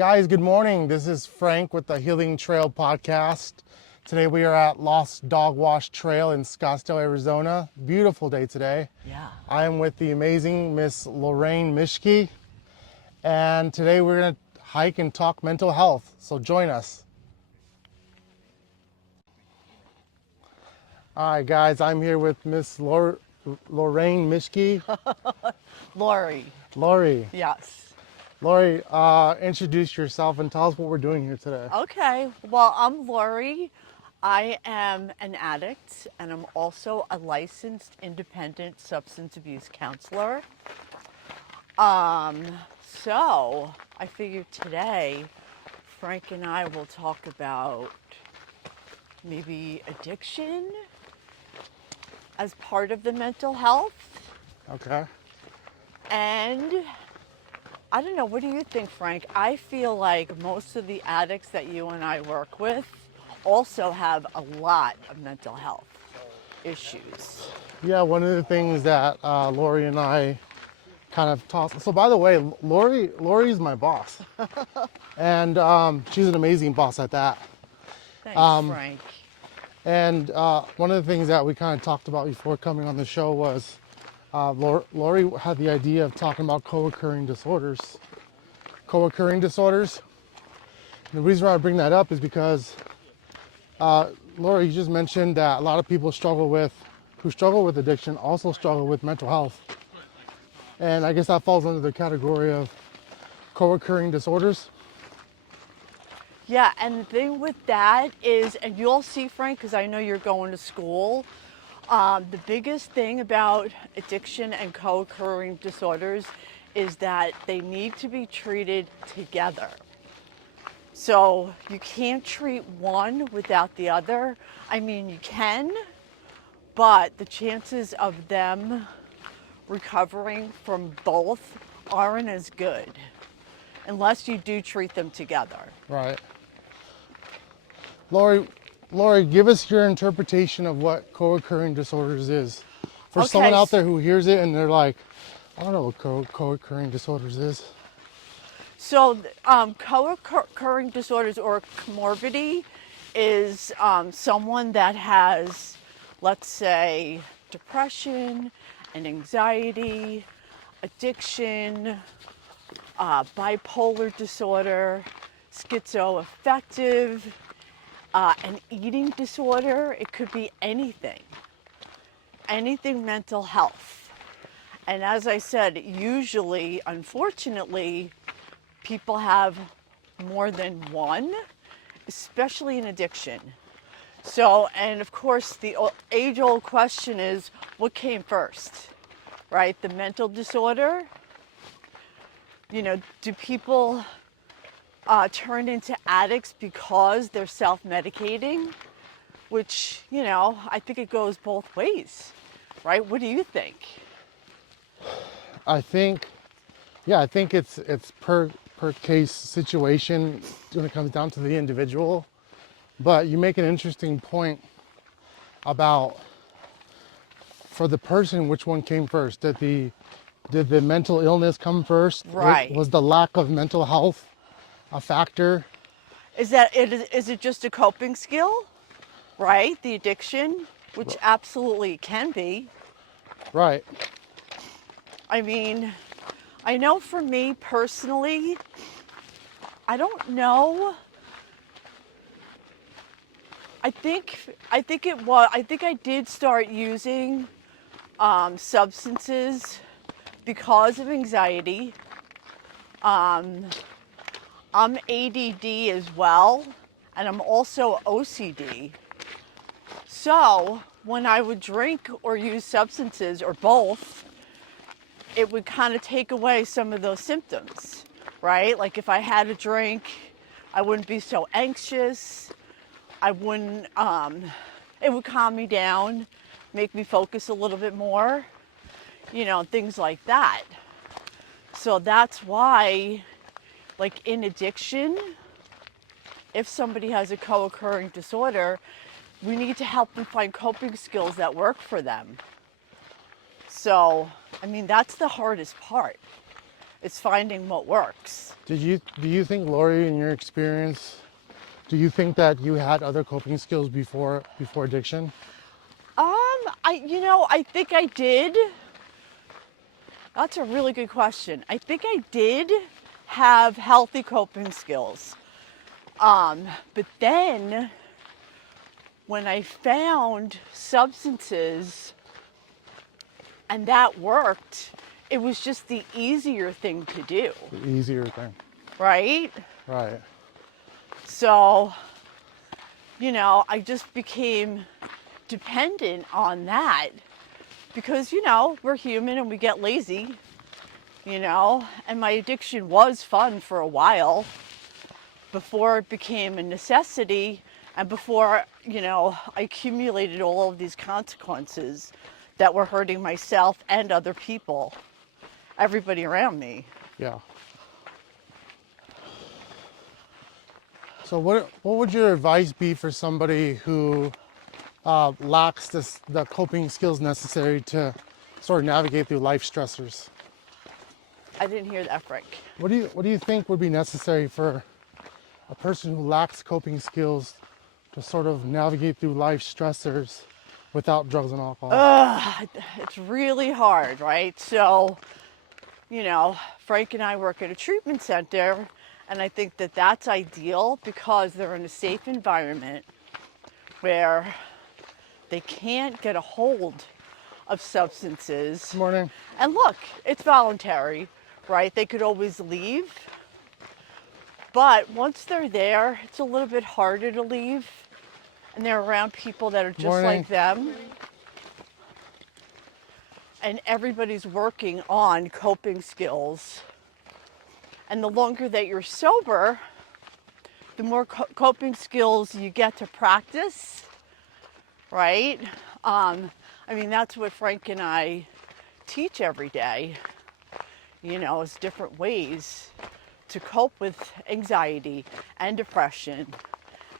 Guys, good morning. This is Frank with the Healing Trail podcast. Today we are at Lost Dog Wash Trail in Scottsdale, Arizona. Beautiful day today. Yeah. I am with the amazing Miss Lori Mischke, and today we're going to hike and talk mental health. So join us. All right, guys, I'm here with Miss Lori Mischke. Lori. Lori. Yes. Lori, introduce yourself and tell us what we're doing here today. Okay. Well, I'm Lori. I am an addict and I'm also a licensed independent substance abuse counselor. So I figured today Frank and I will talk about maybe addiction as part of the mental health. Okay. And I don't know, what do you think, Frank? I feel like most of the addicts that you and I work with also have a lot of mental health issues. Yeah, one of the things that Lori and I kind of talked. So, by the way, Lori's my boss, and she's an amazing boss at that. Thanks, Frank. And one of the things that we kind of talked about before coming on the show was Lori had the idea of talking about co-occurring disorders. And the reason why I bring that up is because Lori, you just mentioned that a lot of people who struggle with addiction also struggle with mental health. And I guess that falls under the category of co-occurring disorders. Yeah, and the thing with that is, and you'll see, Frank, because I know you're going to school, the biggest thing about addiction and co-occurring disorders is that they need to be treated together. So you can't treat one without the other. I mean, you can, but the chances of them recovering from both aren't as good unless you do treat them together. Right. Lori, give us your interpretation of what co-occurring disorders is. For someone out there who hears it and they're like, I don't know what co-occurring disorders is. So co-occurring disorders or comorbidity is someone that has, let's say, depression and anxiety, addiction, bipolar disorder, schizoaffective, an eating disorder. It could be anything mental health. And as I said, usually, unfortunately, people have more than one, especially in addiction. So, and of course, the age-old question is, what came first, right? The mental disorder? You know, do people turn into addicts because they're self-medicating? Which, you know, I think it goes both ways, right? What do you think? I think it's per case situation when it comes down to the individual. But you make an interesting point about, for the person, which one came first? Did the mental illness come first? Right. Was the lack of mental health a factor? Is it just a coping skill, right? The addiction, which absolutely can be. Right. I mean, I know for me personally, I don't know. I think I did start using substances because of anxiety. I'm ADD as well, and I'm also OCD. So when I would drink or use substances or both, it would kind of take away some of those symptoms, right? Like if I had a drink, I wouldn't be so anxious. I wouldn't, it would calm me down, make me focus a little bit more, you know, things like that. So that's why, like in addiction, if somebody has a co-occurring disorder, we need to help them find coping skills that work for them. So, I mean, that's the hardest part. It's finding what works. Do you think, Lori, in your experience, do you think that you had other coping skills before addiction? I think I did. That's a really good question. I think I did have healthy coping skills. But then when I found substances and that worked, it was just the easier thing to do, The easier thing. right? Right. So, I just became dependent on that because, we're human and we get lazy, and my addiction was fun for a while before it became a necessity and before, I accumulated all of these consequences that were hurting myself and other people, everybody around me. Yeah. So what would your advice be for somebody who lacks the coping skills necessary to sort of navigate through life stressors? I didn't hear that, Frank. What do you think would be necessary for a person who lacks coping skills to sort of navigate through life stressors without drugs and alcohol? It's really hard, right? So, Frank and I work at a treatment center, and I think that that's ideal because they're in a safe environment where they can't get a hold of substances. Good morning. And look, it's voluntary, right? They could always leave. But once they're there, it's a little bit harder to leave. And they're around people that are just Morning. like them. And everybody's working on coping skills. And the longer that you're sober, the more coping skills you get to practice, right? That's what Frank and I teach every day, is different ways to cope with anxiety and depression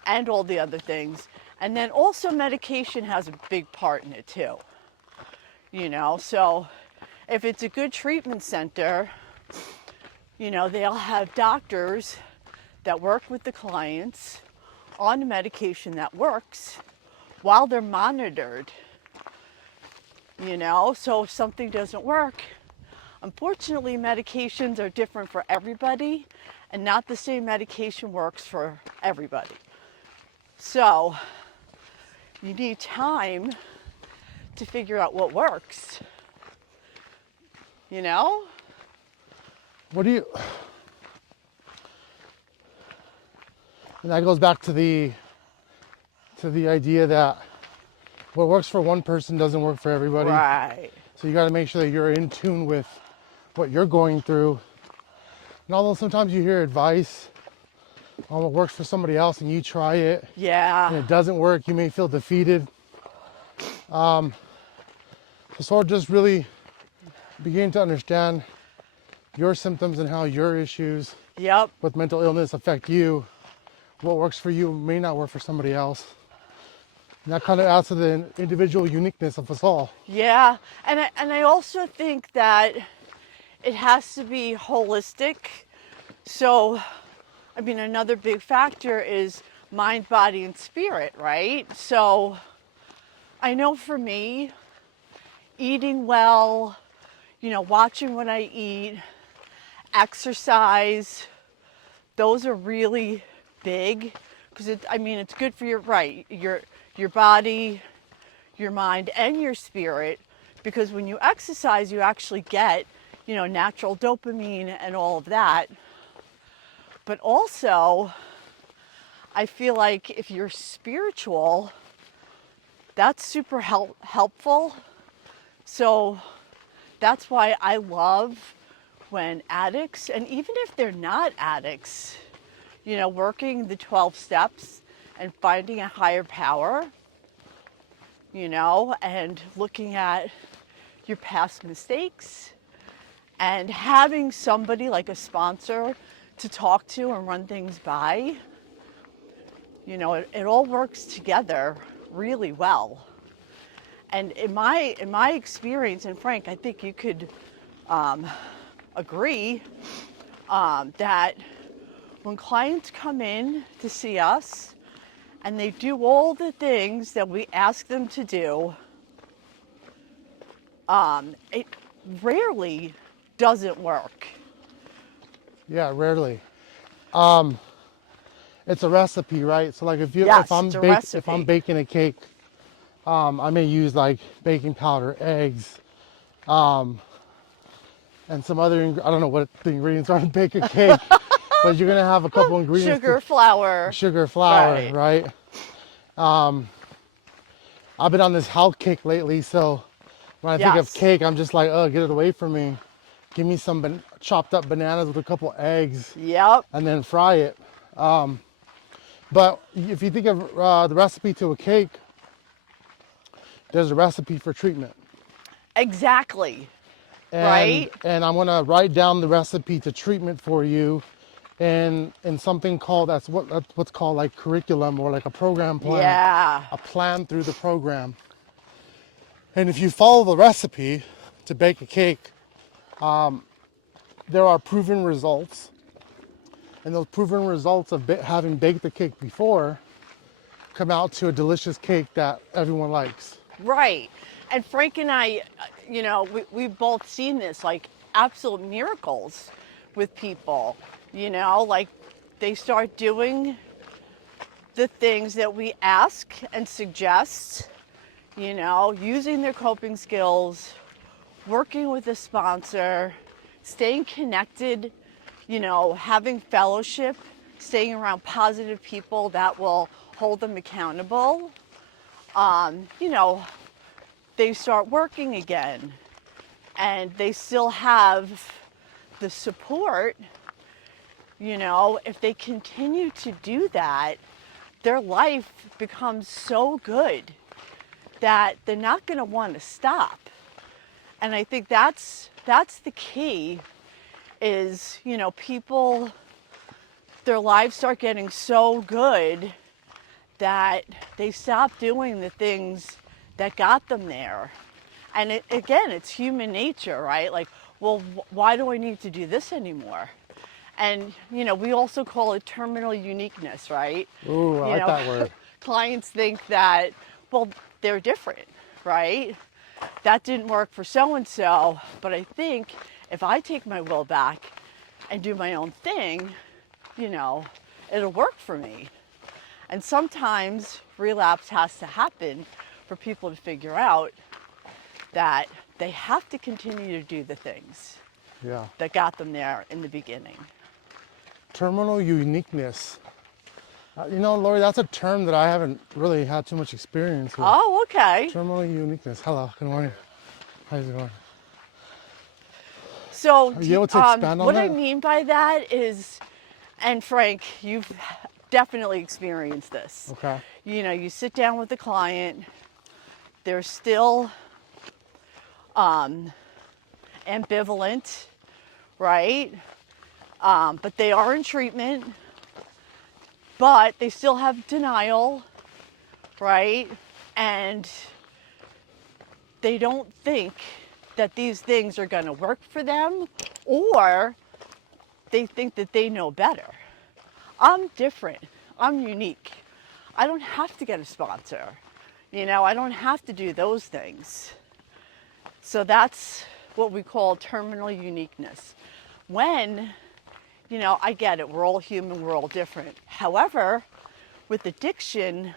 and all the other things. And then also medication has a big part in it too. So if it's a good treatment center, they'll have doctors that work with the clients on the medication that works while they're monitored. So if something doesn't work, unfortunately, medications are different for everybody, and not the same medication works for everybody. So you need time to figure out what works. What do you... And that goes back to the idea that what works for one person doesn't work for everybody. Right. So you got to make sure that you're in tune with what you're going through. And although sometimes you hear advice on what works for somebody else and you try it and Yeah. it doesn't work, you may feel defeated. So sort of just really begin to understand your symptoms and how your issues Yep. with mental illness affect you. What works for you may not work for somebody else. And that kind of adds to the individual uniqueness of us all. Yeah. And I also think that it has to be holistic. So, another big factor is mind, body, and spirit, right? So I know for me, eating well, watching what I eat, exercise, those are really big because it's good for your body, your mind, and your spirit, because when you exercise, you actually get, natural dopamine and all of that. But also, I feel like if you're spiritual, that's super helpful. So that's why I love when addicts, and even if they're not addicts, working the 12 steps and finding a higher power, and looking at your past mistakes and having somebody like a sponsor to talk to and run things by, it all works together really well. And in my experience, and Frank, I think you could agree that when clients come in to see us and they do all the things that we ask them to do, it rarely doesn't work. Yeah, rarely. It's a recipe, right? So like if Yes, it's a if I'm recipe. baking a cake, I may use like baking powder, eggs, and some other. I don't know what the ingredients are to bake a cake, but you're gonna have a couple ingredients to Sugar, flour. sugar, flour, Right. right? I've been on this health kick lately, so when I think of Yes. cake, I'm just like, oh, get it away from me. Give me some chopped up bananas with a couple eggs, Yep. and then fry it. But if you think of the recipe to a cake, there's a recipe for treatment. Exactly. And Right? I'm gonna write down the recipe to treatment for you in something called that's what's called like curriculum or like a program plan, Yeah. a plan through the program. And if you follow the recipe to bake a cake, there are proven results, and those proven results of having baked the cake before come out to a delicious cake that everyone likes. Right. And Frank and I, we've both seen this, like absolute miracles with people, like they start doing the things that we ask and suggest, using their coping skills, working with a sponsor, staying connected, having fellowship, staying around positive people that will hold them accountable. They start working again and they still have the support. If they continue to do that, their life becomes so good that they're not going to want to stop. And I think that's the key is, people, their lives start getting so good that they stop doing the things that got them there. And again, it's human nature, right? Like, well, why do I need to do this anymore? And, we also call it terminal uniqueness, right? Ooh, I You like know, that word. clients think that, well, they're different, right? That didn't work for so and so, but I think if I take my will back and do my own thing, it'll work for me. And sometimes relapse has to happen for people to figure out that they have to continue to do the things Yeah. that got them there in the beginning. Terminal uniqueness. Lori, that's a term that I haven't really had too much experience with. Oh, okay. Terminal uniqueness. Hello, good morning. How's it going? So, Are you able to expand on what I that? mean by that is, and Frank, you've definitely experienced this. Okay. You sit down with the client, they're still ambivalent, right? But they are in treatment, but they still have denial, right? And they don't think that these things are going to work for them, or they think that they know better. I'm different. I'm unique. I don't have to get a sponsor. I don't have to do those things. So that's what we call terminal uniqueness. When, I get it, we're all human, we're all different. However, with addiction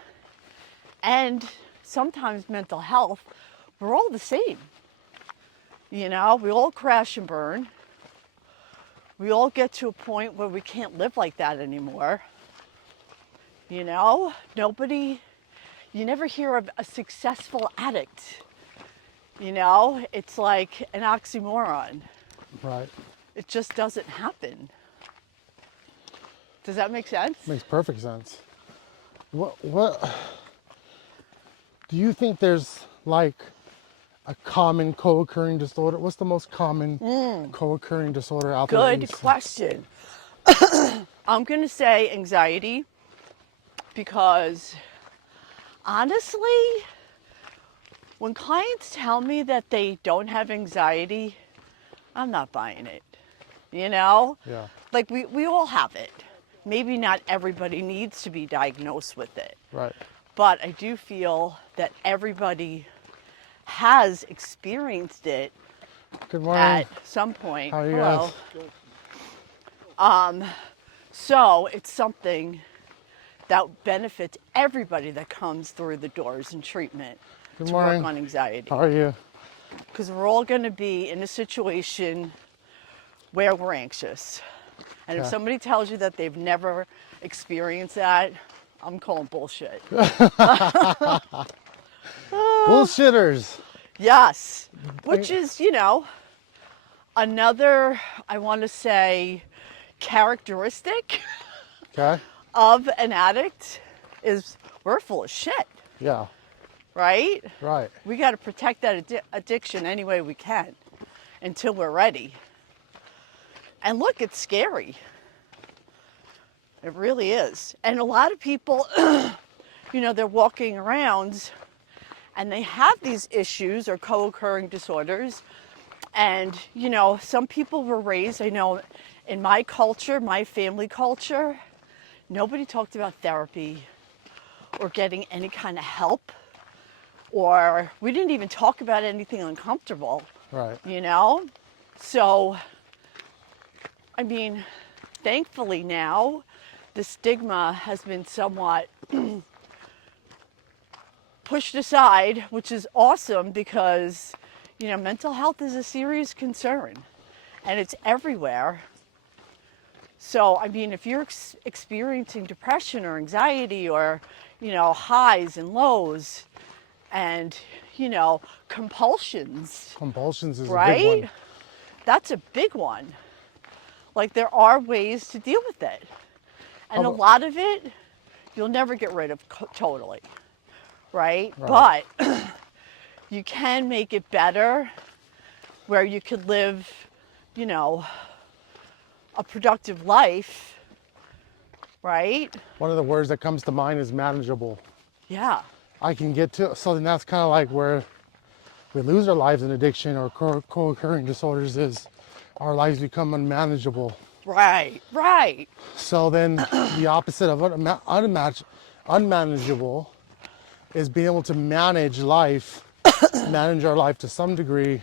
and sometimes mental health, we're all the same. We all crash and burn. We all get to a point where we can't live like that anymore. Nobody, you never hear of a successful addict. It's like an oxymoron. Right. It just doesn't happen. Does that make sense? Makes perfect sense. What do you think there's like a common co-occurring disorder? What's the most common co-occurring disorder out there that you Good see? question. I'm going to say anxiety because honestly, when clients tell me that they don't have anxiety, I'm not buying it. you know? Yeah. Like we all have it. Maybe not everybody needs to be diagnosed with it. Right. But I do feel that everybody has experienced it Good morning. at some point. How are you Hello. guys? So it's something that benefits everybody that comes through the doors in treatment Good to morning. work on anxiety. How are you? Because we're all going to be in a situation where we're anxious. And if Okay. somebody tells you that they've never experienced that, I'm calling bullshit. Bullshitters. Yes, which is, another, I want to say, characteristic Okay. of an addict is we're full of shit, Yeah. right? Right. We got to protect that addiction any way we can until we're ready. And look, it's scary. It really is. And a lot of people, they're walking around and they have these issues or co-occurring disorders. And, some people were raised, I know in my culture, my family culture, nobody talked about therapy or getting any kind of help, or we didn't even talk about anything uncomfortable, Right. So, I mean, thankfully now, the stigma has been somewhat pushed aside, which is awesome because, mental health is a serious concern and it's everywhere. So, I mean, if you're experiencing depression or anxiety or, highs and lows and, compulsions, Compulsions is a big right? one. That's a big one. Like, there are ways to deal with it. And a lot of it, you'll never get rid of totally, right? Right. But you can make it better where you could live, a productive life, right? One of the words that comes to mind is manageable. Yeah. I can get to something that's kind of like where we lose our lives in addiction or co-occurring disorders is our lives become unmanageable. Right. So then the opposite of unmanageable is being able to manage life, manage our life to some degree,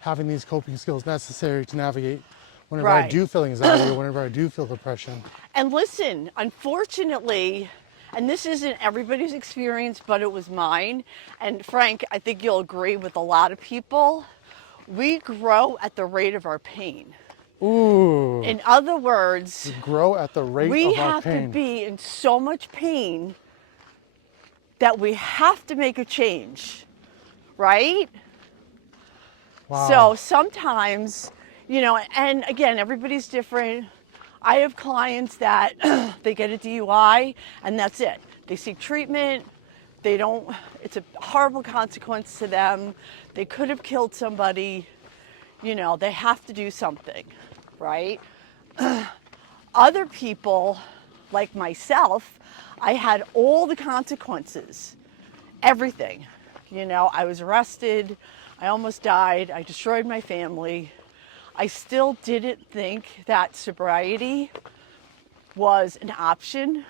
having these coping skills necessary to navigate whenever I Right. do feel anxiety or whenever I do feel depression. And listen, unfortunately, and this isn't everybody's experience, but it was mine. And Frank, I think you'll agree with a lot of people. We grow at the rate of our pain. Ooh. In other words, Grow at the rate we of our have to pain. be in so much pain that we have to make a change, right? Wow. So sometimes, and again, everybody's different. I have clients that they get a DUI and that's it. They seek treatment. It's a horrible consequence to them. They could have killed somebody. They have to do something, right? Other people, like myself, I had all the consequences, everything. I was arrested. I almost died. I destroyed my family. I still didn't think that sobriety was an option.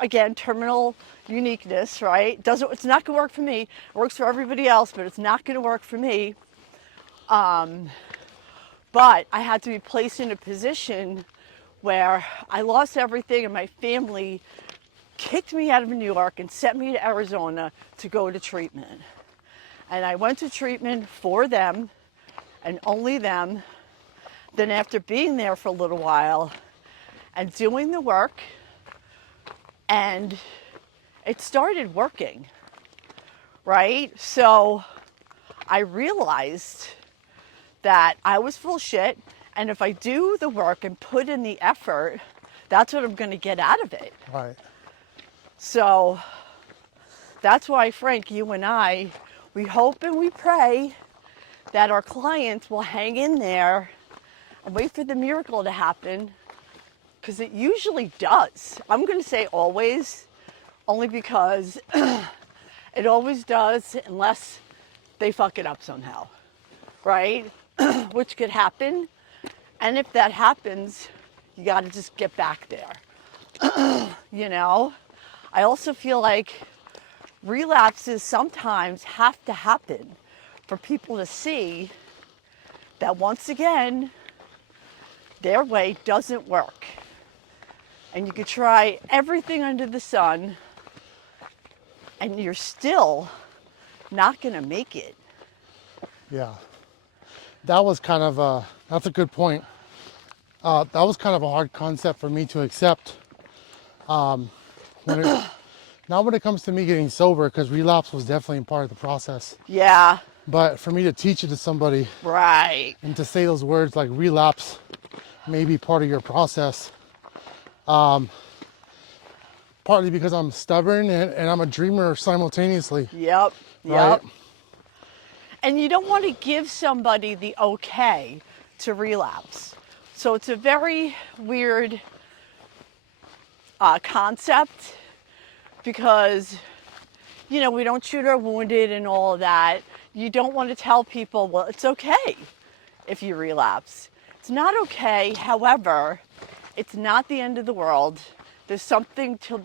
Again, terminal uniqueness, right? It's not going to work for me. It works for everybody else, but it's not going to work for me. But I had to be placed in a position where I lost everything and my family kicked me out of New York and sent me to Arizona to go to treatment. And I went to treatment for them and only them. Then after being there for a little while and doing the work, and it started working, right? So I realized that I was full of shit, and if I do the work and put in the effort, that's what I'm going to get out of it. Right. So that's why, Frank, you and I, we hope and we pray that our clients will hang in there and wait for the miracle to happen, because it usually does. I'm going to say always, only because it always does, unless they fuck it up somehow, right? Which could happen. And if that happens, you got to just get back there. You know, I also feel like relapses sometimes have to happen for people to see that once again, their way doesn't work. And you could try everything under the sun and you're still not going to make it. Yeah. That was kind of that's a good point. That was kind of a hard concept for me to accept. When it, not when it comes to me getting sober, because relapse was definitely a part of the process. Yeah, But for me to teach it to somebody right. and to say those words like relapse may be part of your process, partly because I'm stubborn and I'm a dreamer simultaneously, Yep, right? yep. And you don't want to give somebody the okay to relapse. So it's a very weird concept because, you know, we don't shoot our wounded and all of that. You don't want to tell people, well, it's okay if you relapse. It's not okay. However, it's not the end of the world. There's something to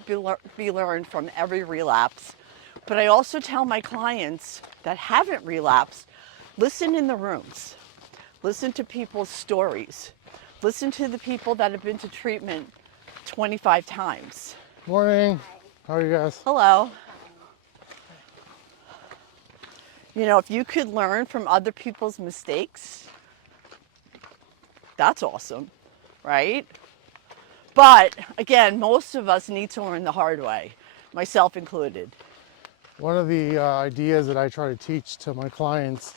be learned from every relapse. But I also tell my clients that haven't relapsed, listen in the rooms. Listen to people's stories. Listen to the people that have been to treatment 25 times. Morning. How are you guys? Hello. You know, if you could learn from other people's mistakes, that's awesome, right? But again, most of us need to learn the hard way, myself included. One of the ideas that I try to teach to my clients,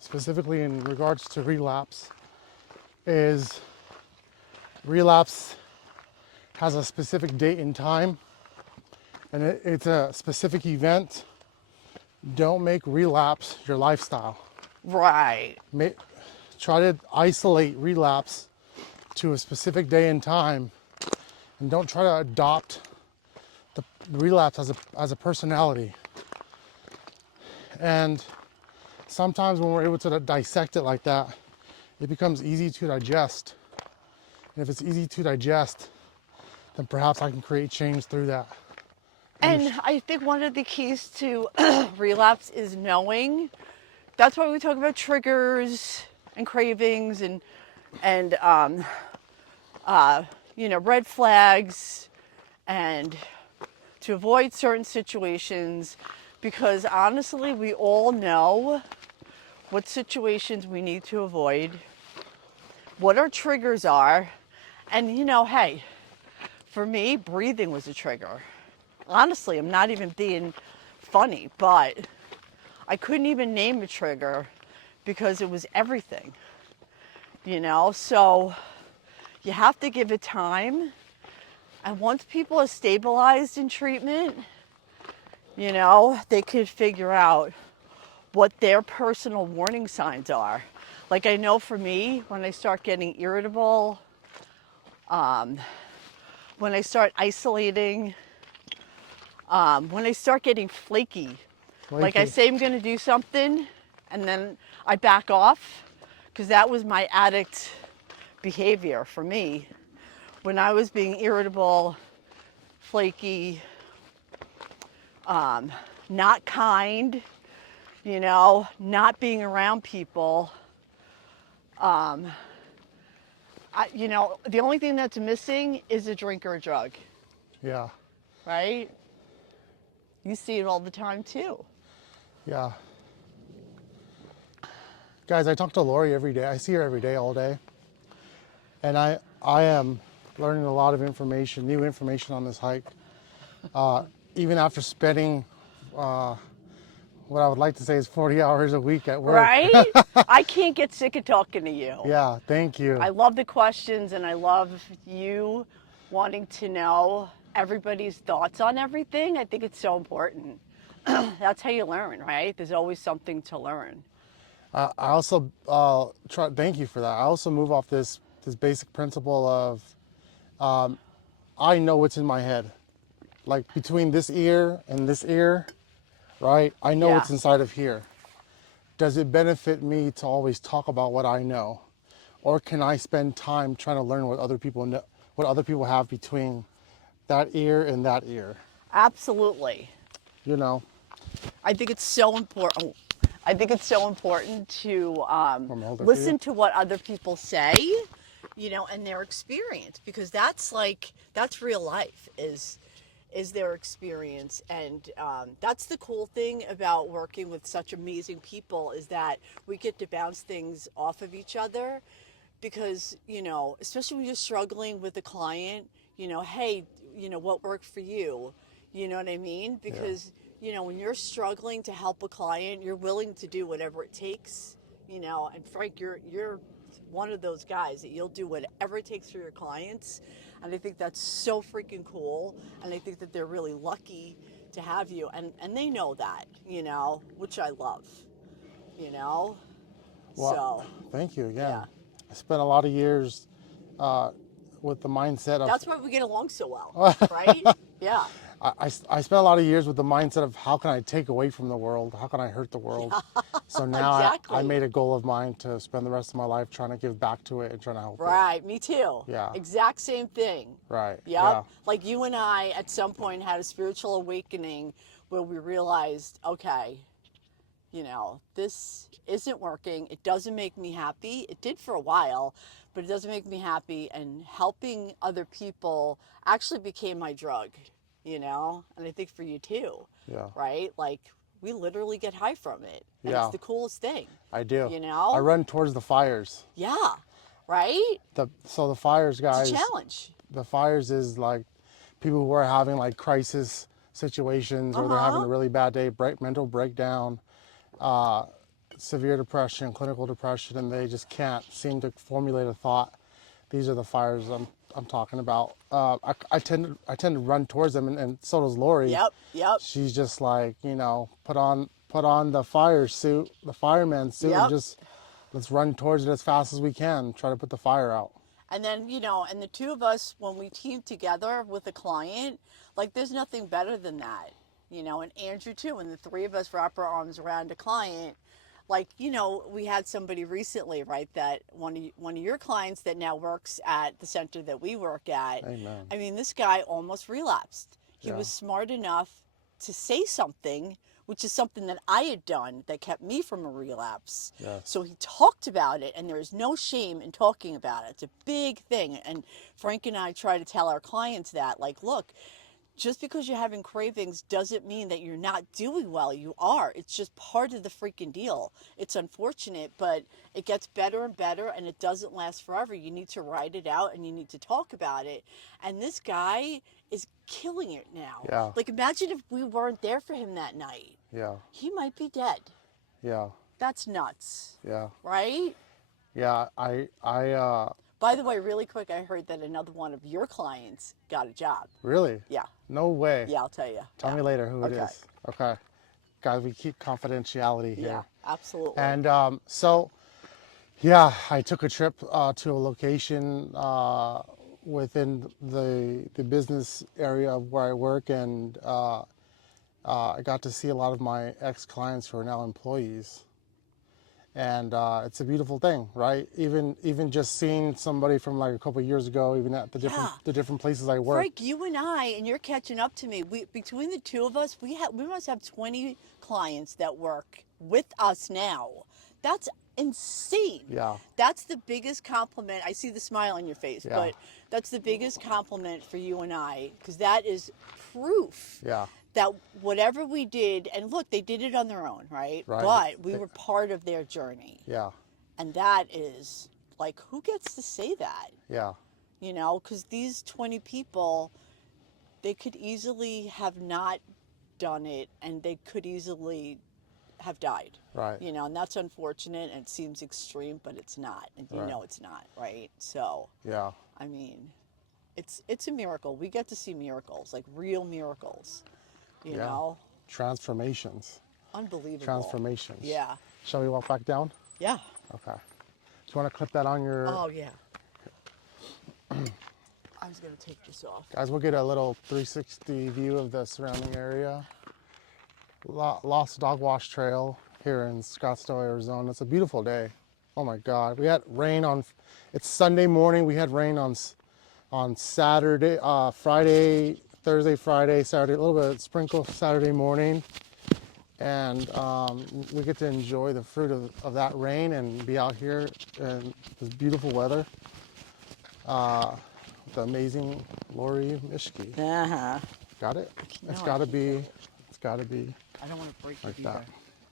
specifically in regards to relapse, is relapse has a specific date and time, and it's a specific event. Don't make relapse your lifestyle. Right. Try to isolate relapse to a specific day and time, and don't try to adopt the relapse as a personality. And sometimes when we're able to dissect it like that, it becomes easy to digest. And if it's easy to digest, then perhaps I can create change through that. And I think one of the keys to relapse is knowing. That's why we talk about triggers and cravings and you know, red flags, and to avoid certain situations, because honestly, we all know what situations we need to avoid, what our triggers are, and you know, hey, for me, breathing was a trigger. Honestly, I'm not even being funny, but I couldn't even name a trigger because it was everything, you know? So you have to give it time. And once people are stabilized in treatment, you know, they could figure out what their personal warning signs are. Like I know for me, when I start getting irritable, when I start isolating, when I start getting flaky, like I say I'm gonna do something and then I back off, because that was my addict behavior for me. When I was being irritable, flaky, not kind, you know, not being around people, you know, the only thing that's missing is a drink or a drug. Yeah. Right? You see it all the time too. Yeah. Guys, I talk to Lori every day. I see her every day, all day. And I am learning a lot of information, new information on this hike. Even after spending what I would like to say is 40 hours a week at work. Right? I can't get sick of talking to you. Yeah, thank you. I love the questions and I love you wanting to know everybody's thoughts on everything. I think it's so important. That's how you learn, right? There's always something to learn. I also thank you for that. I also move off this basic principle of I know what's in my head. Like between this ear and this ear, right? I know Yeah. what's inside of here. Does it benefit me to always talk about what I know? or can I spend time trying to learn what other people know, what other people have between that ear and that ear? Absolutely. You know, I think it's so important. I think it's so important to I'm older for you. listen to what other people say, you know, and their experience, because that's like that's real life is their experience, and that's the cool thing about working with such amazing people is that we get to bounce things off of each other, because you know, especially when you're struggling with a client, you know, hey, you know, what worked for you, you know what I mean? Yeah. Because you know, when you're struggling to help a client, you're willing to do whatever it takes, you know. And Frank, you're one of those guys that you'll do whatever it takes for your clients, and I think that's so freaking cool. And I think that they're really lucky to have you, and they know that, you know, which I love, you know. Well, So thank you again. yeah, I spent a lot of years uh, with the mindset of, that's why we get along so well, right? Yeah. I spent a lot of years with the mindset of how can I take away from the world? How can I hurt the world? So now I Exactly. made a goal of mine to spend the rest of my life trying to give back to it and trying to help it. Right, me too. Yeah. Exact same thing. Right. Yep. Yeah. Like you and I at some point had a spiritual awakening where we realized, okay, you know, this isn't working. It doesn't make me happy. It did for a while, but it doesn't make me happy. And helping other people actually became my drug, you know? And I think for you too, Yeah. right? Like we literally get high from it. And it's Yeah. the coolest thing, I do. you I know? run towards the fires. Yeah, right? So the fires, It's a guys, challenge. the fires is like people who are having like crisis situations or they're having a really bad day, mental breakdown, severe depression, clinical depression, and they just can't seem to formulate a thought. These are the fires I'm talking about. I tend to run towards them, and so does Lori. Yep, yep, She's just like, you know, put on the fire suit, the fireman suit, and yep. just let's run towards it as fast as we can. Try to put the fire out. And then, you know, and the two of us, when we team together with a client, like there's nothing better than that, you know, and Andrew too, and the three of us wrap our arms around a client. Like, you know, we had somebody recently, right, that one of your clients that now works at the center that we work at. Amen. I mean, this guy almost relapsed. He Yeah. was smart enough to say something, which is something that I had done that kept me from a relapse. Yes. So he talked about it, and there is no shame in talking about it. It's a big thing. And Frank and I try to tell our clients that, like, look, just because you're having cravings doesn't mean that you're not doing well. You are. It's just part of the freaking deal. It's unfortunate, but it gets better and better, and it doesn't last forever. You need to write it out and you need to talk about it. And this guy is killing it now. Yeah. Like, imagine if we weren't there for him that night. Yeah. He might be dead. Yeah. That's nuts, Yeah. right? Yeah. By the way, really quick, I heard that another one of your clients got a job. Really? Yeah. No way. Yeah, I'll tell you. Tell me later who it is. Okay. Guys, we keep confidentiality here. Yeah, absolutely. And so, yeah, I took a trip to a location within the business area of where I work, and I got to see a lot of my ex-clients who are now employees. And it's a beautiful thing, right? Even just seeing somebody from like a couple of years ago, even at the different places I work. Frank, you and I, and you're catching up to me. Between the two of us, we must have 20 clients that work with us now. That's insane. Yeah. That's the biggest compliment. I see the smile on your face, Yeah. but that's the biggest compliment for you and I, because that is proof Yeah. that whatever we did, and look, they did it on their own, right? Right. But we were part of their journey. Yeah. And that is, like, who gets to say that? Yeah. You know, because these 20 people, they could easily have not done it, and they could easily have died. Right. You know, and that's unfortunate, and it seems extreme, but it's not. And you Right. know it's not, right? So, Yeah. I mean, it's a miracle. We get to see miracles, like real miracles. You know? Transformations. Unbelievable. Transformations. Yeah. Shall we walk back down? Yeah. Okay. Do you want to clip that on your... Oh, yeah. I was going to take this off. Guys, we'll get a little 360 view of the surrounding area. Lost Dog Wash Trail here in Scottsdale, Arizona. It's a beautiful day. Oh my God, we had rain on. It's Sunday morning. We had rain on Saturday, Friday, Thursday, Friday, Saturday. A little bit of sprinkle Saturday morning, and we get to enjoy the fruit of that rain and be out here in this beautiful weather. The amazing Lori Mischke. Uh-huh. Got it? It's No, I got to can't be. get it. It's got to be I don't want to break like it that. either.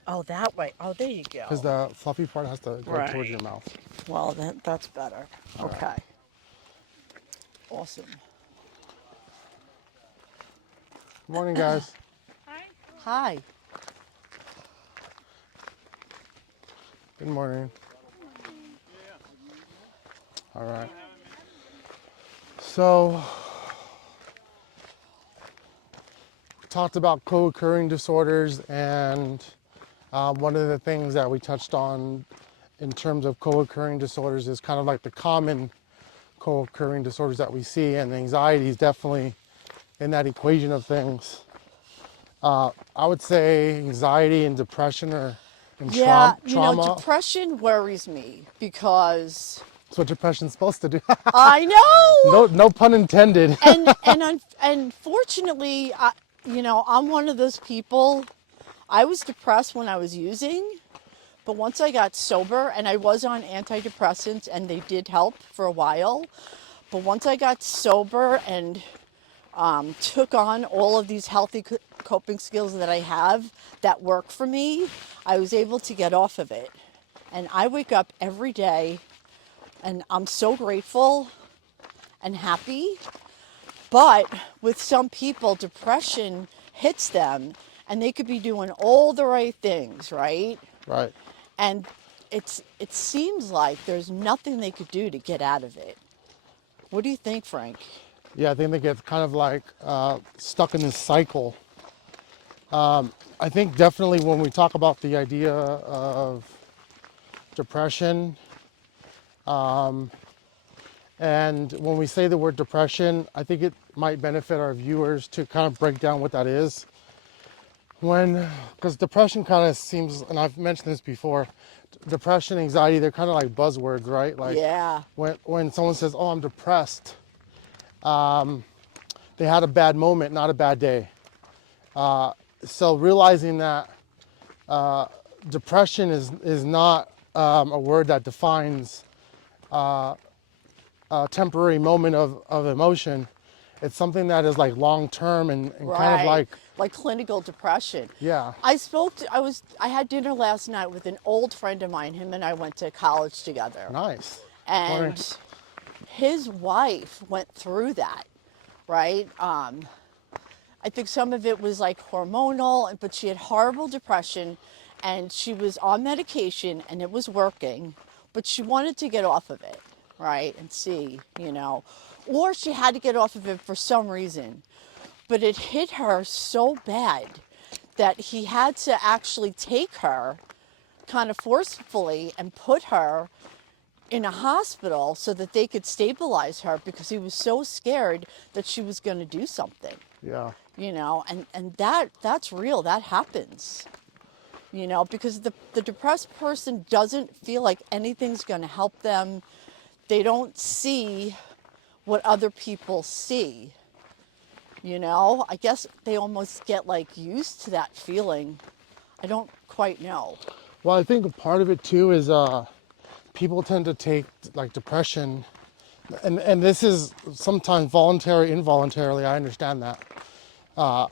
Oh, that way. Oh, there you Because go. the fluffy part has to go towards your Right. mouth. Well, that's better. All right. Okay. Awesome. Good morning, guys. Hi. Good morning. All right. So, we talked about co-occurring disorders, and one of the things that we touched on in terms of co-occurring disorders is kind of like the common co-occurring disorders that we see, and anxiety is definitely in that equation of things. I would say anxiety and depression and Yeah, trauma. depression worries me because That's what depression's supposed to do. I know. No pun intended. And unfortunately, I'm one of those people. I was depressed when I was using, but once I got sober, and I was on antidepressants, and they did help for a while. But once I got sober and took on all of these healthy coping skills that I have that work for me, I was able to get off of it. And I wake up every day, and I'm so grateful and happy. But with some people, depression hits them and they could be doing all the right things, right? Right. And it seems like there's nothing they could do to get out of it. What do you think, Frank? Yeah, I think they get kind of like stuck in this cycle. I think definitely when we talk about the idea of depression, and when we say the word depression, I think it might benefit our viewers to kind of break down what that is. Because depression kind of seems, and I've mentioned this before, depression, anxiety, they're kind of like buzzwords, right? Like Yeah. when someone says, "Oh, I'm depressed," they had a bad moment, not a bad day. So realizing that depression is not a word that defines a temporary moment of emotion. It's something that is like long term and kind of Right. Like clinical depression. yeah, I had dinner last night with an old friend of mine. Him and I went to college together. nice. Morning. And his wife went through that, right? I think some of it was like hormonal, but she had horrible depression and she was on medication and it was working, but she wanted to get off of it, right? And see, or she had to get off of it for some reason. But it hit her so bad that he had to actually take her kind of forcefully and put her in a hospital so that they could stabilize her because he was so scared that she was going to do something. Yeah. And that's real. That happens, because the depressed person doesn't feel like anything's going to help them. They don't see what other people see. I guess they almost get like used to that feeling. I don't quite know. Well, I think a part of it too is people tend to take like depression, and this is sometimes voluntary, involuntarily. I understand that.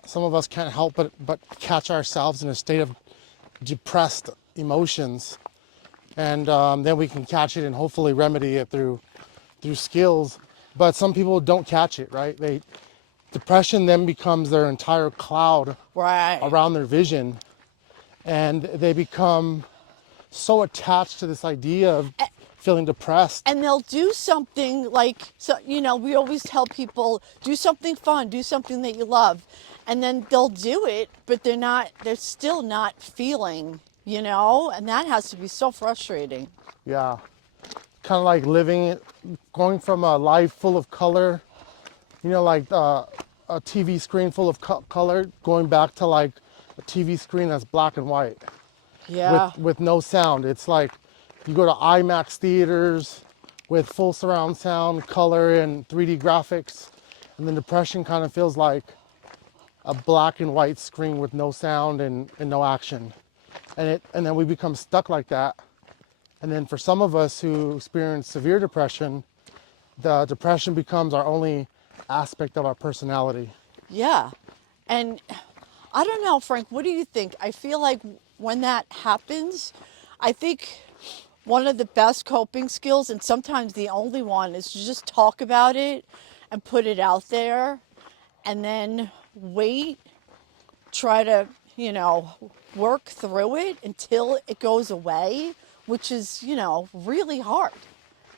Some of us can't help but catch ourselves in a state of depressed emotions, and then we can catch it and hopefully remedy it through skills. But some people don't catch it, right? Depression then becomes their entire cloud Right. around their vision, and they become so attached to this idea of feeling depressed. And they'll do something like, so, we always tell people, do something fun, do something that you love. And then they'll do it, but they're still not feeling, and that has to be so frustrating. Yeah, kind of like going from a life full of color, like a TV screen full of color, going back to like a TV screen that's black and white. Yeah. With no sound. It's like you go to IMAX theaters with full surround sound, color, and 3D graphics, and then depression kind of feels like a black and white screen with no sound and no action. And then we become stuck like that. And then for some of us who experience severe depression, the depression becomes our only aspect of our personality. Yeah. And I don't know, Frank, what do you think? I feel like when that happens, I think one of the best coping skills, and sometimes the only one, is to just talk about it and put it out there and then wait, try to, work through it until it goes away, which is, really hard.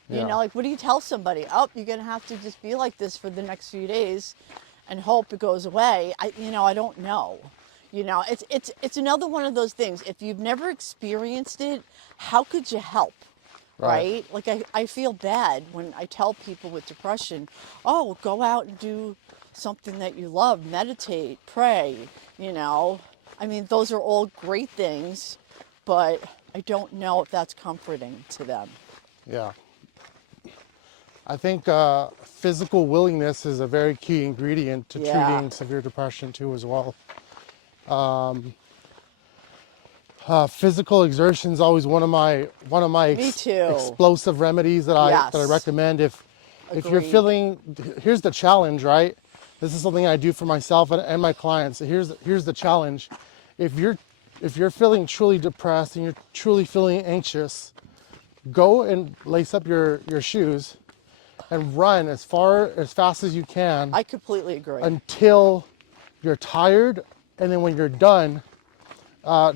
Yeah. Like, what do you tell somebody? Oh, you're going to have to just be like this for the next few days and hope it goes away. I don't know. It's another one of those things. If you've never experienced it, how could you help? Right? Like, I feel bad when I tell people with depression, oh, go out and do something that you love, meditate, pray, I mean, those are all great things, but I don't know if that's comforting to them. Yeah. I think physical willingness is a very key ingredient to treating severe depression too as well. Physical exertion is always one of my Me too. explosive remedies that I recommend. If you're Agreed. feeling, here's the challenge, right? This is something I do for myself and my clients. Here's the challenge. If you're feeling truly depressed and you're truly feeling anxious, go and lace up your shoes and run as fast as you can. I completely agree. Until you're tired, and then when you're done,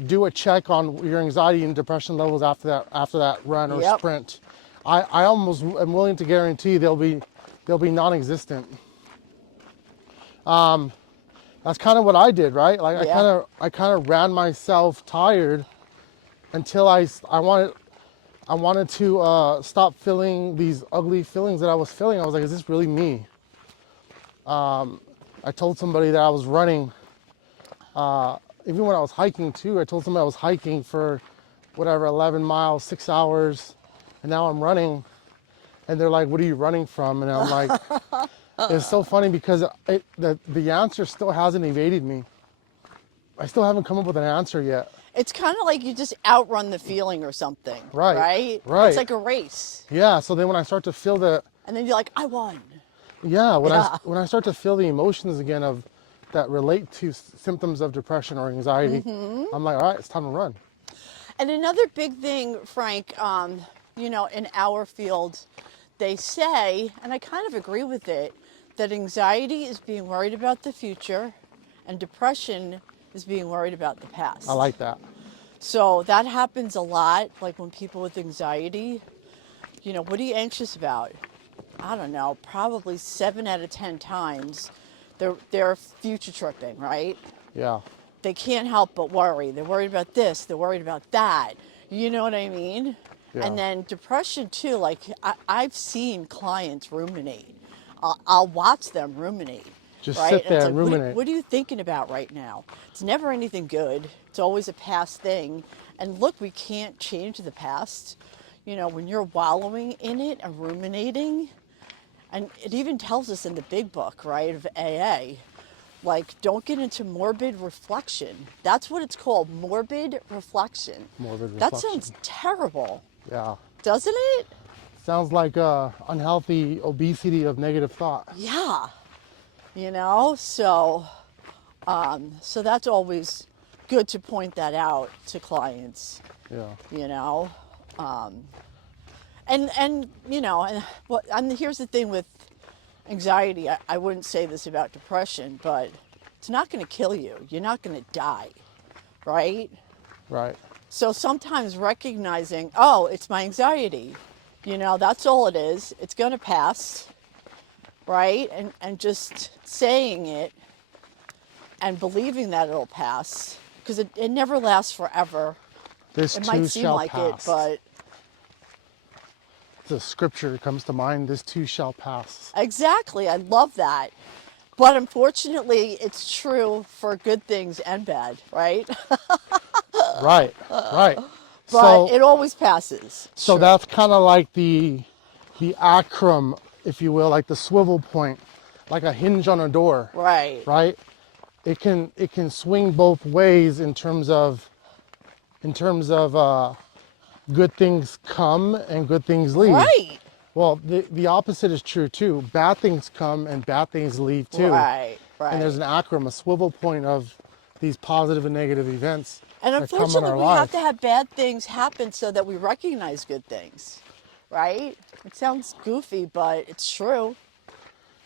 do a check on your anxiety and depression levels after that run or sprint. I almost am willing to guarantee they'll be non-existent. That's kind of what I did, right? Like I kind of ran myself tired until I wanted to stop feeling these ugly feelings that I was feeling. I was like, is this really me? I told somebody that I was running, even when I was hiking too. I told somebody I was hiking for 11 miles, 6 hours, and now I'm running. And they're like, what are you running from? And I'm like, it's so funny because the answer still hasn't evaded me. I still haven't come up with an answer yet. It's kind of like you just outrun the feeling or something, right? It's like a race. Yeah, so then when I start to feel and then you're like, I won. Yeah, when I start to feel the emotions again that relate to symptoms of depression or anxiety, I'm like, all right, it's time to run. And another big thing, Frank, in our field, they say, and I kind of agree with it, that anxiety is being worried about the future and depression is being worried about the past. I like that. So that happens a lot, like when people with anxiety, what are you anxious about? I don't know, probably 7 out of 10 times they're future tripping, right? Yeah. They can't help but worry. They're worried about this, they're worried about that. You know what I mean? Yeah. And then depression too, like I've seen clients ruminate. I'll watch them ruminate. Just right? sit there and like, ruminate. What are you thinking about right now? It's never anything good. It's always a past thing. And look, we can't change the past. When you're wallowing in it and ruminating, and it even tells us in the big book, right, of AA, like, don't get into morbid reflection. That's what it's called, morbid reflection. Morbid reflection. That sounds terrible. Yeah. Doesn't it? Sounds like unhealthy obesity of negative thought. Yeah. So that's always good to point that out to clients. Yeah. And here's the thing with anxiety. I wouldn't say this about depression, but it's not going to kill you. You're not going to die, right? Right. So sometimes recognizing, oh, it's my anxiety. That's all it is. It's going to pass, right? And just saying it and believing that it'll pass, because it never lasts forever. It might seem like pass. It, but the scripture comes to mind, this too shall pass. Exactly. I love that. But unfortunately, it's true for good things and bad, right? Right. but So it always passes. so Sure. that's kind of like the acrum, if you will, like the swivel point, like a hinge on a door, Right. right? It can swing both ways in terms of good things come and good things leave. Right. Well, the opposite is true too. Bad things come and bad things leave too. Right. And there's Right. an acronym, a swivel point of these positive and negative events And that come in unfortunately, our we have life. to have bad things happen so that we recognize good things. Right? It sounds goofy, but it's true.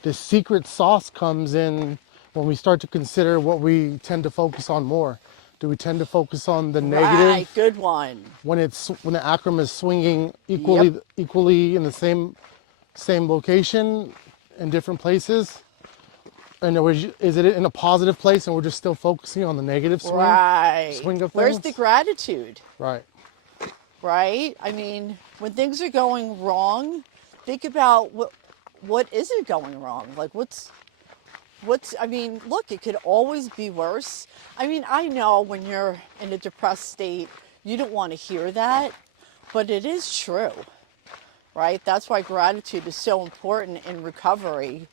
The secret sauce comes in when we start to consider what we tend to focus on more. Do we tend to focus on the Right. negative Good one. when the acronym is swinging Yep. equally in the same location in different places? And is it in a positive place and we're just still focusing on the negative Right. swing of Where's the things? gratitude? Right. Right? I mean, when things are going wrong, think about what isn't going wrong. Like what's I mean, look, it could always be worse. I mean, I know when you're in a depressed state, you don't want to hear that, but it is true. Right? That's why gratitude is so important in recovery.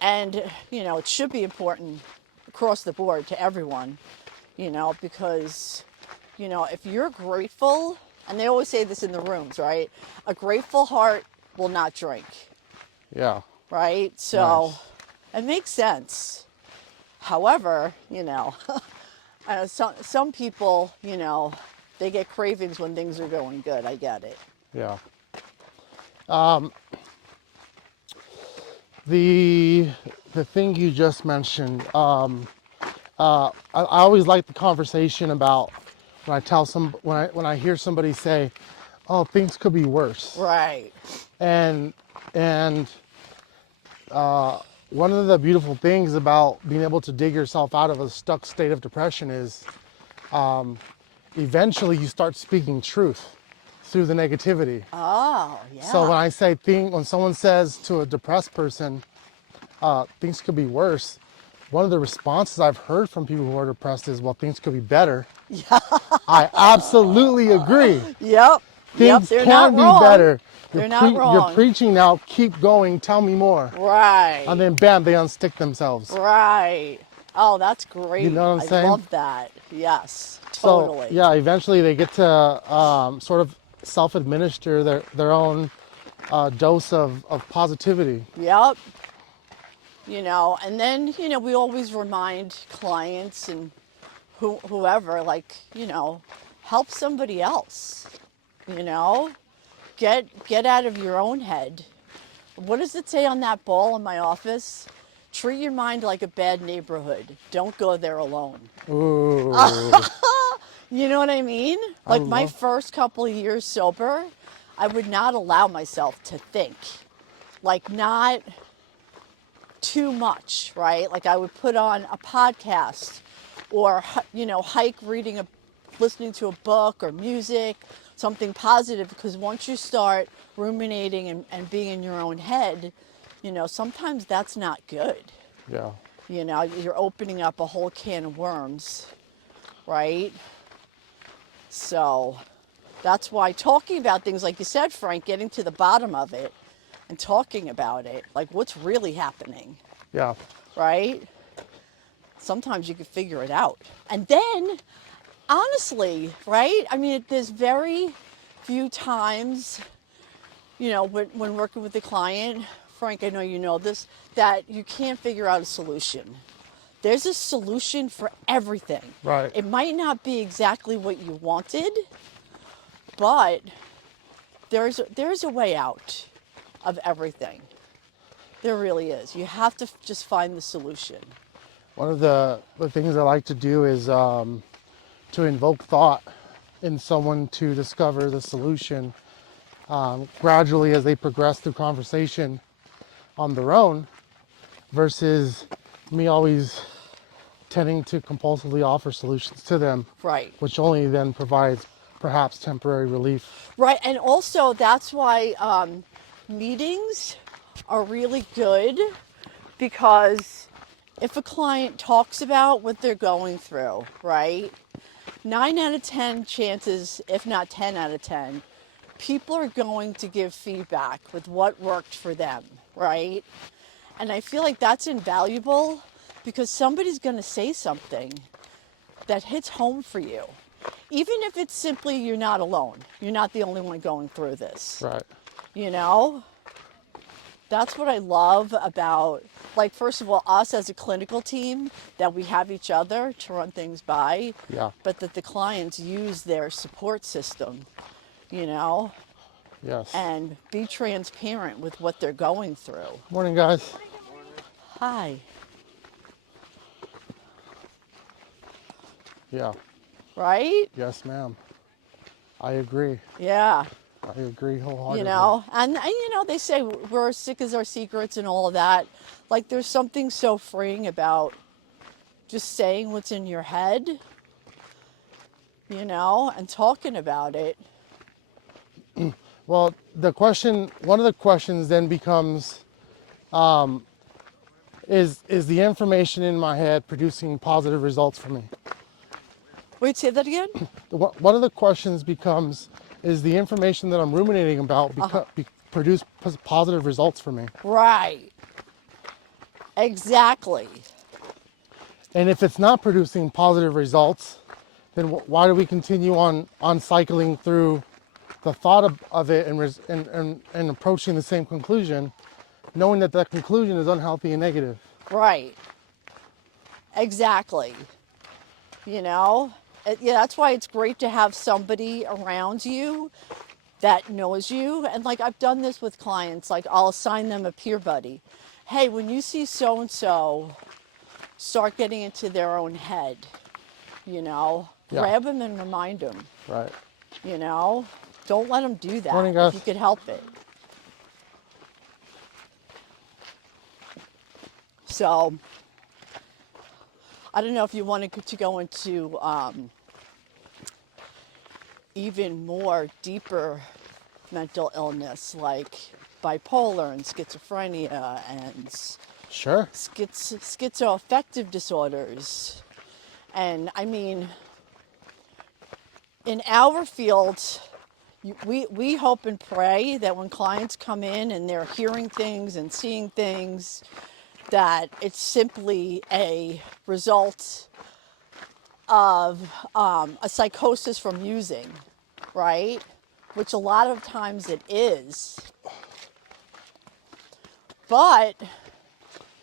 And, it should be important across the board to everyone, because, if you're grateful, and they always say this in the rooms, right? A grateful heart will not drink, Yeah. right? So Nice. it makes sense. However, some people, they get cravings when things are going good. I get it. Yeah. The thing you just mentioned, I always like the conversation about when I hear somebody say, "Oh, things could be worse," Right. and and one of the beautiful things about being able to dig yourself out of a stuck state of depression is eventually you start speaking truth through the negativity. Oh, So yeah. when someone says to a depressed person, things could be worse, one of the responses I've heard from people who are depressed is, well, things could be better. I absolutely agree. Yep. Yep. Things They're not can be wrong. better. They're not You're wrong. preaching now, keep going, tell me more. And Right. then bam, they unstick themselves. Right. Oh, that's You great. know what I'm I saying? love that. Yes, So totally. yeah, eventually they get to sort of self-administer their own dose of positivity. Yep. And then, we always remind clients and whoever, like, help somebody else, you know, get out of your own head. What does it say on that ball in my office? Treat your mind like a bad neighborhood. Don't go there alone. Ooh, You know what I mean? I Like my love. first couple of years sober, I would not allow myself to think. Like not too much, right? Like I would put on a podcast or hike listening to a book or music, something positive, because once you start ruminating and being in your own head, sometimes that's not good. Yeah, You're opening up a whole can of worms, right? So that's why talking about things, like you said, Frank, getting to the bottom of it and talking about it, like what's really happening, yeah, right? Sometimes you can figure it out. And then, honestly, right? I mean, there's very few times, when working with a client, Frank, I know you know this, that you can't figure out a solution. There's a solution for everything. right. It might not be exactly what you wanted, but there's a way out of everything. There really is. You have to just find the solution. One of the things I like to do is to invoke thought in someone to discover the solution gradually as they progress through conversation on their own versus me always tending to compulsively offer solutions to them, Right. which only then provides perhaps temporary relief. Right. And also, that's why meetings are really good, because if a client talks about what they're going through, right, 9 out of 10 chances, if not 10 out of 10, people are going to give feedback with what worked for them, right? And I feel like that's invaluable because somebody's going to say something that hits home for you. Even if it's simply you're not alone. You're not the only one going through this. Right. You know? That's what I love about, like, first of all, us as a clinical team, that we have each other to run things by, Yeah. but that the clients use their support system, you know, Yes. and be transparent with what they're going through. Morning, guys. Hi. Yeah. Right? Yes, ma'am. I agree. Yeah. I agree wholeheartedly. You know, and you know, they say we're as sick as our secrets and all of that. Like, there's something so freeing about just saying what's in your head, you know, and talking about it. Well, one of the questions then becomes, is the information in my head producing positive results for me? Wait, say that again? One of the questions becomes, is the information that I'm ruminating about produce positive results for me? Right. Exactly. And if it's not producing positive results, then why do we continue on cycling through the thought of it and approaching the same conclusion, knowing that that conclusion is unhealthy and negative? Right. Exactly. You know? Yeah, that's why it's great to have somebody around you that knows you. And like, I've done this with clients, like, I'll assign them a peer buddy. Hey, when you see so and so start getting into their own head, you know, Yeah. grab them and remind them, Right. you know, don't let them do that Morning, if guys. you could help it. So I don't know if you wanted to go into even more deeper mental illness like bipolar and schizophrenia and Sure. schizoaffective disorders. And I mean, in our field, we hope and pray that when clients come in and they're hearing things and seeing things, that it's simply a result of a psychosis from using, right? Which a lot of times it is. But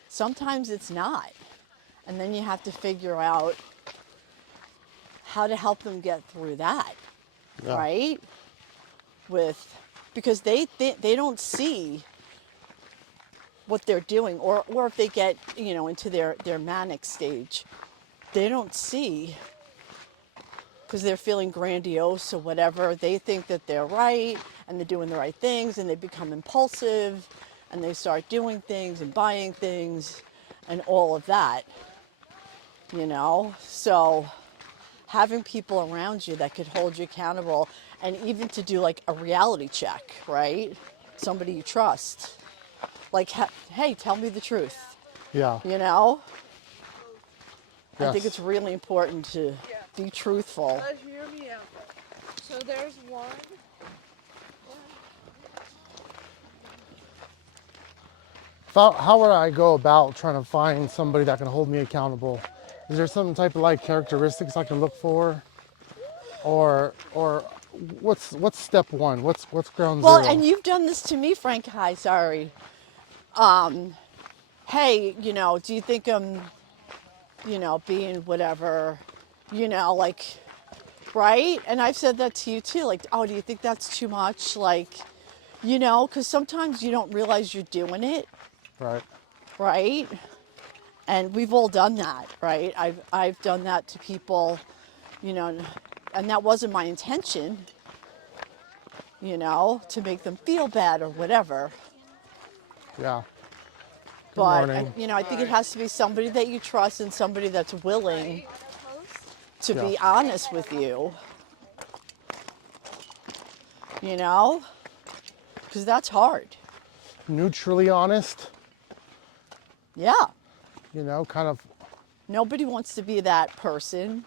sometimes it's not. And then you have to figure out how to help them get through that, Yeah. right? Because they don't see what they're doing, or if they get, you know, into their manic stage, they don't see, because they're feeling grandiose or whatever. They think that they're right and they're doing the right things, and they become impulsive and they start doing things and buying things and all of that, you know? So having people around you that could hold you accountable, and even to do like a reality check, right? Somebody you trust. Like, hey, tell me the truth, Yeah. you know? I Yes. think it's really important to be truthful. Hear me out. So there's one. How would I go about trying to find somebody that can hold me accountable? Is there some type of like characteristics I can look for, or what's step one? What's ground Well, zero? and you've done this to me, Frank. Hi, sorry. Hey, you know, do you think I'm, you know, being whatever, you know, like, right? And I've said that to you too. Like, oh, do you think that's too much? Like, you know, because sometimes you don't realize you're doing it, Right. right? And we've all done that, right? I've done that to people, you know, and that wasn't my intention, you know, to make them feel bad or whatever. Yeah. Good But, morning. you know, I think it has to be somebody that you trust and somebody that's willing to Yeah. be honest with you, you know, because that's hard. Neutrally honest. Yeah. You know, kind of. Nobody wants to be that person,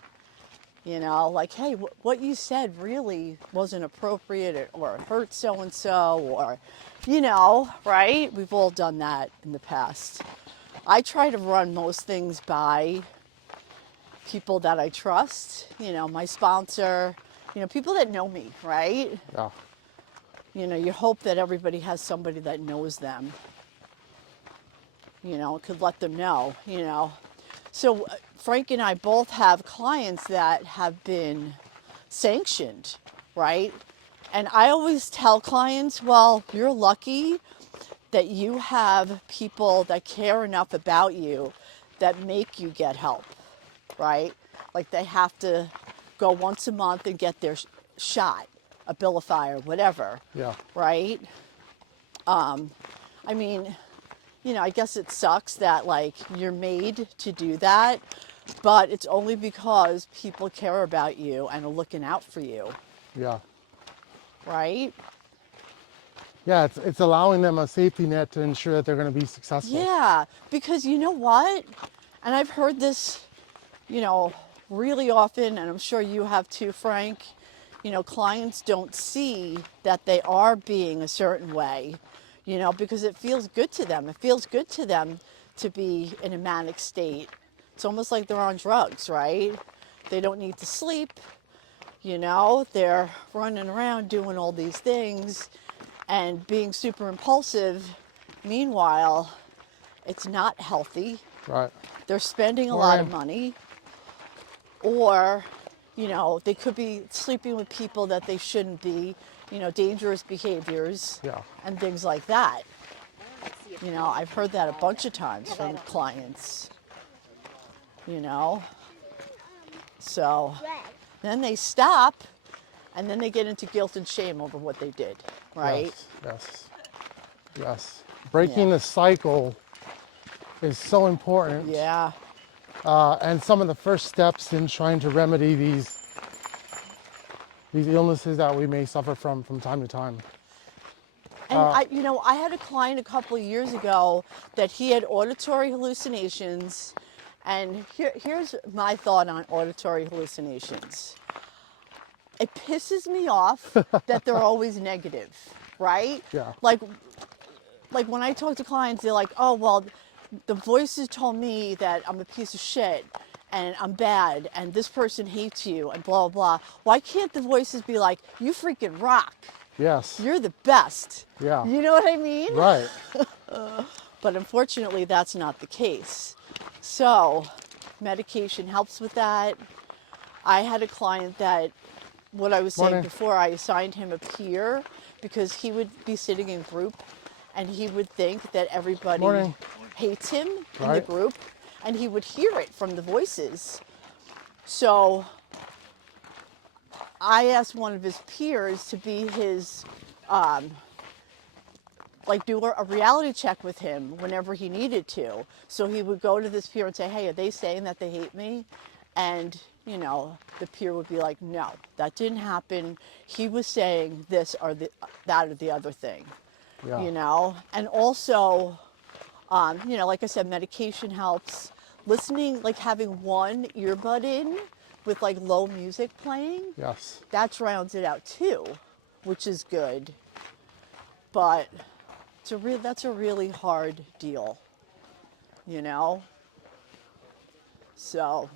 You know, like, hey, what you said really wasn't appropriate, or it hurt so and so, or, you know, right? We've all done that in the past. I try to run most things by people that I trust, you know, my sponsor, you know, people that know me, right? Yeah. You know, you hope that everybody has somebody that knows them, you know, could let them know, you know. So Frank and I both have clients that have been sanctioned, right? And I always tell clients, well, you're lucky that you have people that care enough about you that make you get help, right? Like they have to go once a month and get their shot, a Abilify or whatever, Yeah. right? I mean, you know, I guess it sucks that like you're made to do that, but it's only because people care about you and are looking out for you, Yeah. right? Yeah, it's allowing them a safety net to ensure that they're going to be successful. Yeah, because you know what? And I've heard this, you know, really often, and I'm sure you have too, Frank. You know, clients don't see that they are being a certain way, you know, because it feels good to them. It feels good to them to be in a manic state. It's almost like they're on drugs, right? They don't need to sleep, you know, they're running around doing all these things and being super impulsive. Meanwhile, it's not healthy. Right. They're spending a lot of Morning. money, or, you know, they could be sleeping with people that they shouldn't be, you know, dangerous behaviors Yeah. and things like that. You know, I've heard that a bunch of times from clients, you know. So then they stop and then they get into guilt and shame over what they did, right? Yes. Yes. Yes. Breaking Yeah. the cycle is so important. Yeah. And some of the first steps in trying to remedy these illnesses that we may suffer from time to time. And you know, I had a client a couple of years ago that he had auditory hallucinations. And here's my thought on auditory hallucinations. It pisses me off that they're always negative, right? Yeah. Like when I talk to clients, they're like, "Oh, well, the voices told me that I'm a piece of shit and I'm bad and this person hates you and blah, blah, blah." Why can't the voices be like, "You freaking rock. Yes. You're the best." Yeah. You know what I mean? Right. But unfortunately, that's not the case. So medication helps with that. I had a client that, what I was saying Morning. before, I assigned him a peer because he would be sitting in group and he would think that everybody Morning. hates him in the Right. group, and he would hear it from the voices. So I asked one of his peers to be his, like do a reality check with him whenever he needed to. So he would go to this peer and say, "Hey, are they saying that they hate me?" And, you know, the peer would be like, "No, that didn't happen. He was saying this or that or the other thing." Yeah. You know, and also, you know, like I said, medication helps. Listening, like having one earbud in with like low music playing, Yes. that drowns it out too, which is good. But that's a really hard deal, you know? So,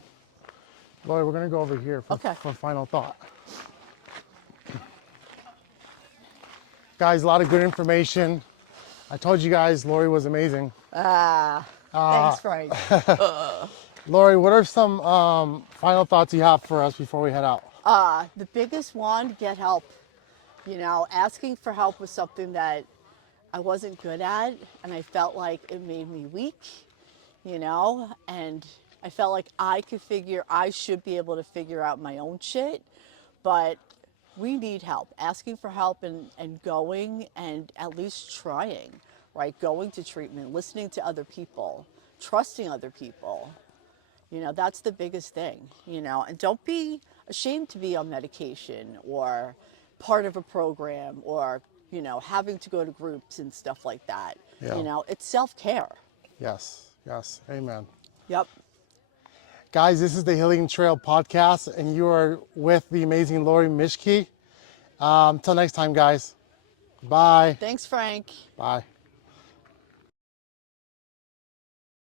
Lori, we're going to go over here okay. for final thought. Guys, a lot of good information. I told you guys Lori was amazing. Thanks, Frank. Lori, what are some final thoughts you have for us before we head out? The biggest one, get help. You know, asking for help was something that I wasn't good at, and I felt like it made me weak, you know, and I felt like I should be able to figure out my own shit, but we need help. Asking for help and going and at least trying, right? Going to treatment, listening to other people, trusting other people. You know, that's the biggest thing, you know, and don't be ashamed to be on medication or part of a program or, you know, having to go to groups and stuff like that. Yeah. You know, it's self-care. Yes. Yes. Amen. Yep. Guys, this is the Healing Trail podcast, and you are with the amazing Lori Mischke. Until next time, guys. Bye. Thanks, Frank. Bye.